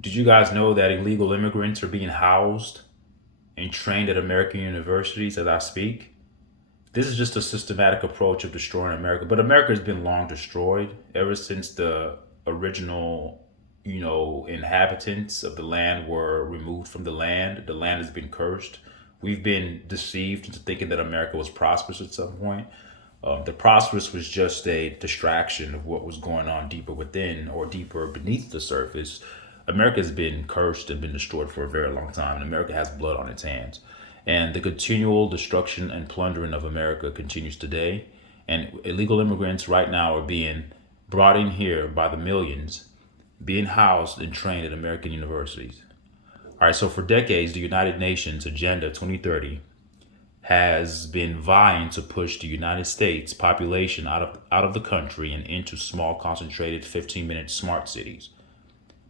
Did you guys know that illegal immigrants are being housed and trained at American universities as I speak? This is just a systematic approach of destroying America. But America has been long destroyed ever since the original, inhabitants of the land were removed from the land. The land has been cursed. We've been deceived into thinking that America was prosperous at some point. The prosperous was just a distraction of what was going on deeper within or deeper beneath the surface. America has been cursed and been destroyed for a very long time, and America has blood on its hands. And the continual destruction and plundering of America continues today. And illegal immigrants right now are being brought in here by the millions, being housed and trained at American universities. All right, so for decades, the United Nations Agenda 2030 has been vying to push the United States population out of the country and into small, concentrated 15-minute smart cities.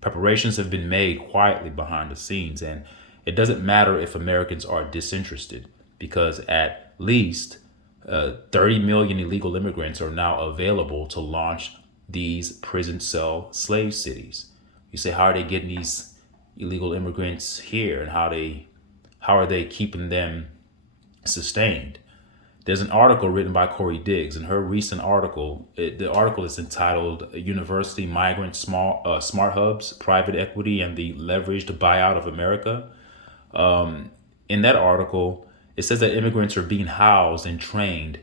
Preparations have been made quietly behind the scenes, and it doesn't matter if Americans are disinterested because at least 30 million illegal immigrants are now available to launch these prison cell slave cities. You say, how are they getting these illegal immigrants here, and how are they keeping them sustained? There's an article written by Corey Diggs, and her recent article, the article is entitled University Migrant Smart Hubs, Private Equity, and the Leveraged Buyout of America. In that article, it says that immigrants are being housed and trained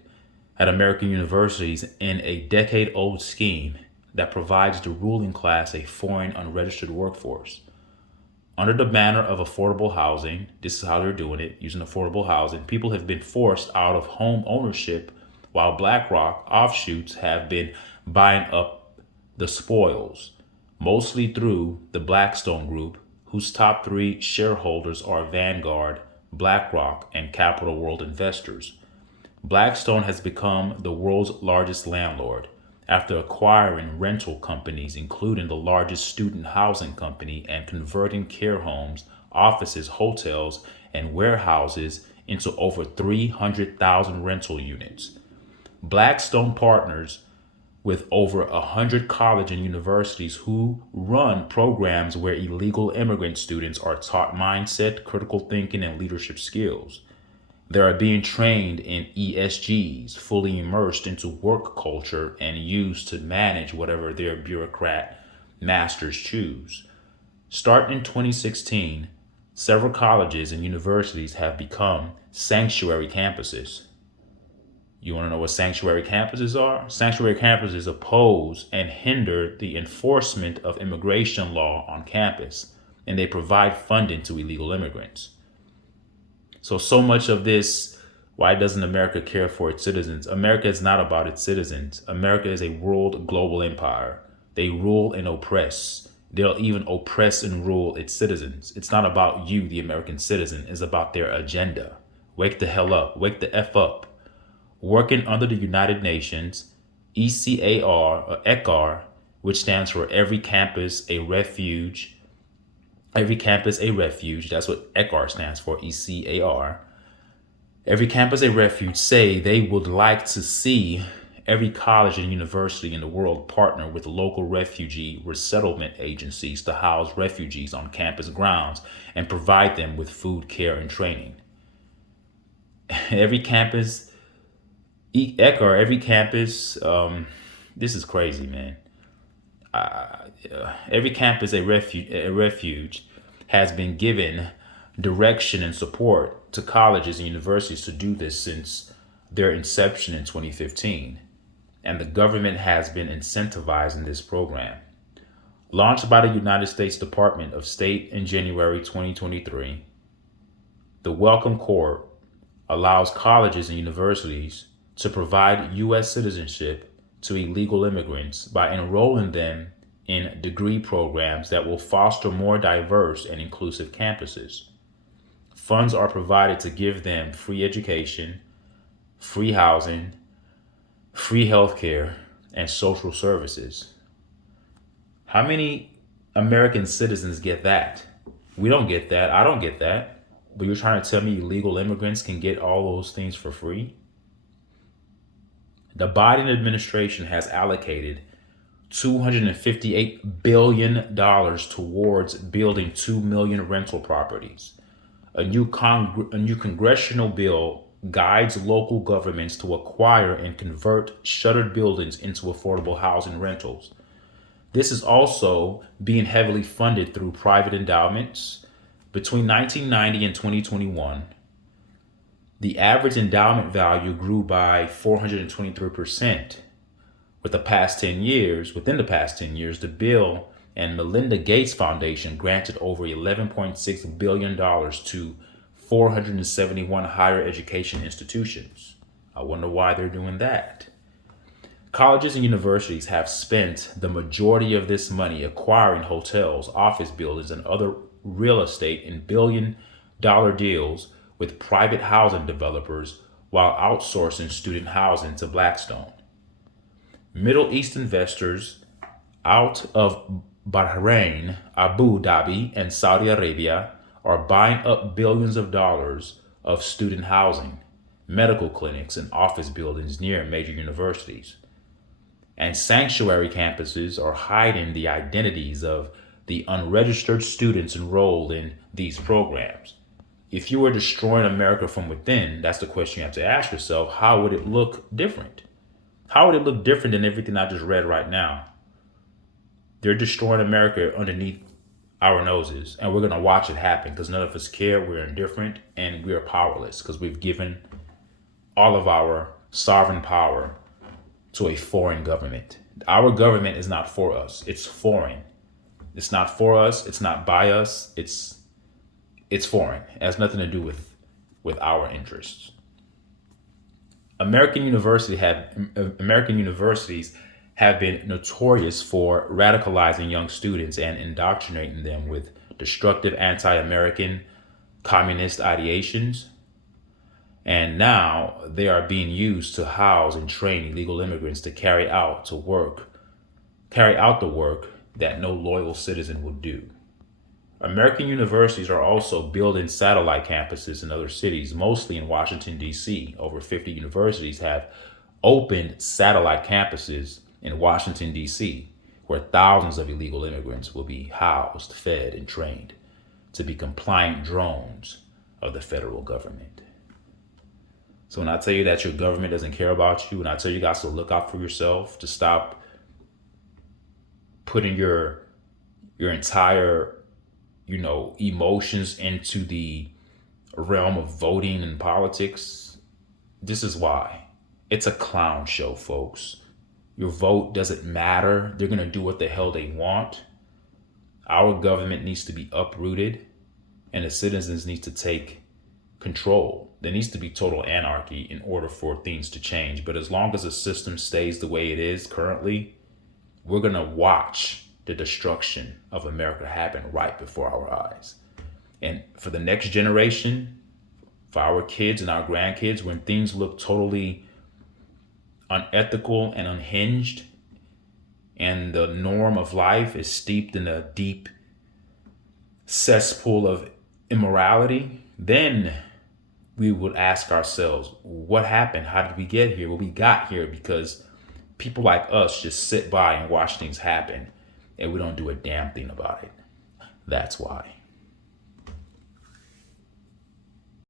at American universities in a decade-old scheme that provides the ruling class a foreign unregistered workforce. Under the banner of affordable housing, this is how they're doing it, using affordable housing, people have been forced out of home ownership while BlackRock offshoots have been buying up the spoils, mostly through the Blackstone Group, whose top three shareholders are Vanguard, BlackRock, and Capital World investors. Blackstone has become the world's largest landlord after acquiring rental companies, including the largest student housing company, and converting care homes, offices, hotels, and warehouses into over 300,000 rental units. Blackstone partners with over 100 colleges and universities who run programs where illegal immigrant students are taught mindset, critical thinking, and leadership skills. They are being trained in ESGs, fully immersed into work culture and used to manage whatever their bureaucrat masters choose. Starting in 2016, several colleges and universities have become sanctuary campuses. You want to know what sanctuary campuses are? Sanctuary campuses oppose and hinder the enforcement of immigration law on campus, and they provide funding to illegal immigrants. So much of this, why doesn't America care for its citizens? America is not about its citizens. America is a world global empire. They rule and oppress. They'll even oppress and rule its citizens. It's not about you, the American citizen. It's about their agenda. Wake the hell up. Wake the F up. Working under the United Nations, ECAR, which stands for Every Campus a Refuge. Every campus a refuge. That's what ECAR stands for, ECAR. Every campus a refuge say they would like to see every college and university in the world partner with local refugee resettlement agencies to house refugees on campus grounds and provide them with food, care, and training. Every campus, ECAR, every campus, this is crazy, man. Every campus a refuge has been given direction and support to colleges and universities to do this since their inception in 2015. And the government has been incentivizing this program. Launched by the United States Department of State in January 2023, the Welcome Corps allows colleges and universities to provide U.S. citizenship to illegal immigrants by enrolling them in degree programs that will foster more diverse and inclusive campuses. Funds are provided to give them free education, free housing, free healthcare, and social services. How many American citizens get that? We don't get that. I don't get that. But you're trying to tell me illegal immigrants can get all those things for free? The Biden administration has allocated $258 billion towards building 2 million rental properties. A new congressional bill guides local governments to acquire and convert shuttered buildings into affordable housing rentals. This is also being heavily funded through private endowments. Between 1990 and 2021, the average endowment value grew by 423%. Within the past 10 years, the Bill and Melinda Gates Foundation granted over $11.6 billion to 471 higher education institutions. I wonder why they're doing that. Colleges and universities have spent the majority of this money acquiring hotels, office buildings, and other real estate in billion-dollar deals with private housing developers while outsourcing student housing to Blackstone. Middle East investors out of Bahrain, Abu Dhabi, and Saudi Arabia are buying up billions of dollars of student housing, medical clinics, and office buildings near major universities. And sanctuary campuses are hiding the identities of the unregistered students enrolled in these programs. If you were destroying America from within, that's the question you have to ask yourself: how would it look different? How would it look different than everything I just read right now? They're destroying America underneath our noses, and we're going to watch it happen because none of us care. We're indifferent and we're powerless because we've given all of our sovereign power to a foreign government. Our government is not for us. It's foreign. It's not for us. It's not by us. It's foreign. It has nothing to do with our interests. American universities have been notorious for radicalizing young students and indoctrinating them with destructive anti-American communist ideations. And now they are being used to house and train illegal immigrants to carry out the work that no loyal citizen would do. American universities are also building satellite campuses in other cities, mostly in Washington, D.C. Over 50 universities have opened satellite campuses in Washington, D.C., where thousands of illegal immigrants will be housed, fed, and trained to be compliant drones of the federal government. So when I tell you that your government doesn't care about you, and I tell you guys to look out for yourself, to stop putting your entire emotions into the realm of voting and politics, this is why. It's a clown show, folks. Your vote doesn't matter. They're going to do what the hell they want. Our government needs to be uprooted, and the citizens need to take control. There needs to be total anarchy in order for things to change. But as long as the system stays the way it is currently, we're going to watch the destruction of America happen right before our eyes. And for the next generation, for our kids and our grandkids, when things look totally unethical and unhinged, and the norm of life is steeped in a deep cesspool of immorality, then we would ask ourselves, what happened? How did we get here? Well, we got here because people like us just sit by and watch things happen, and we don't do a damn thing about it. That's why.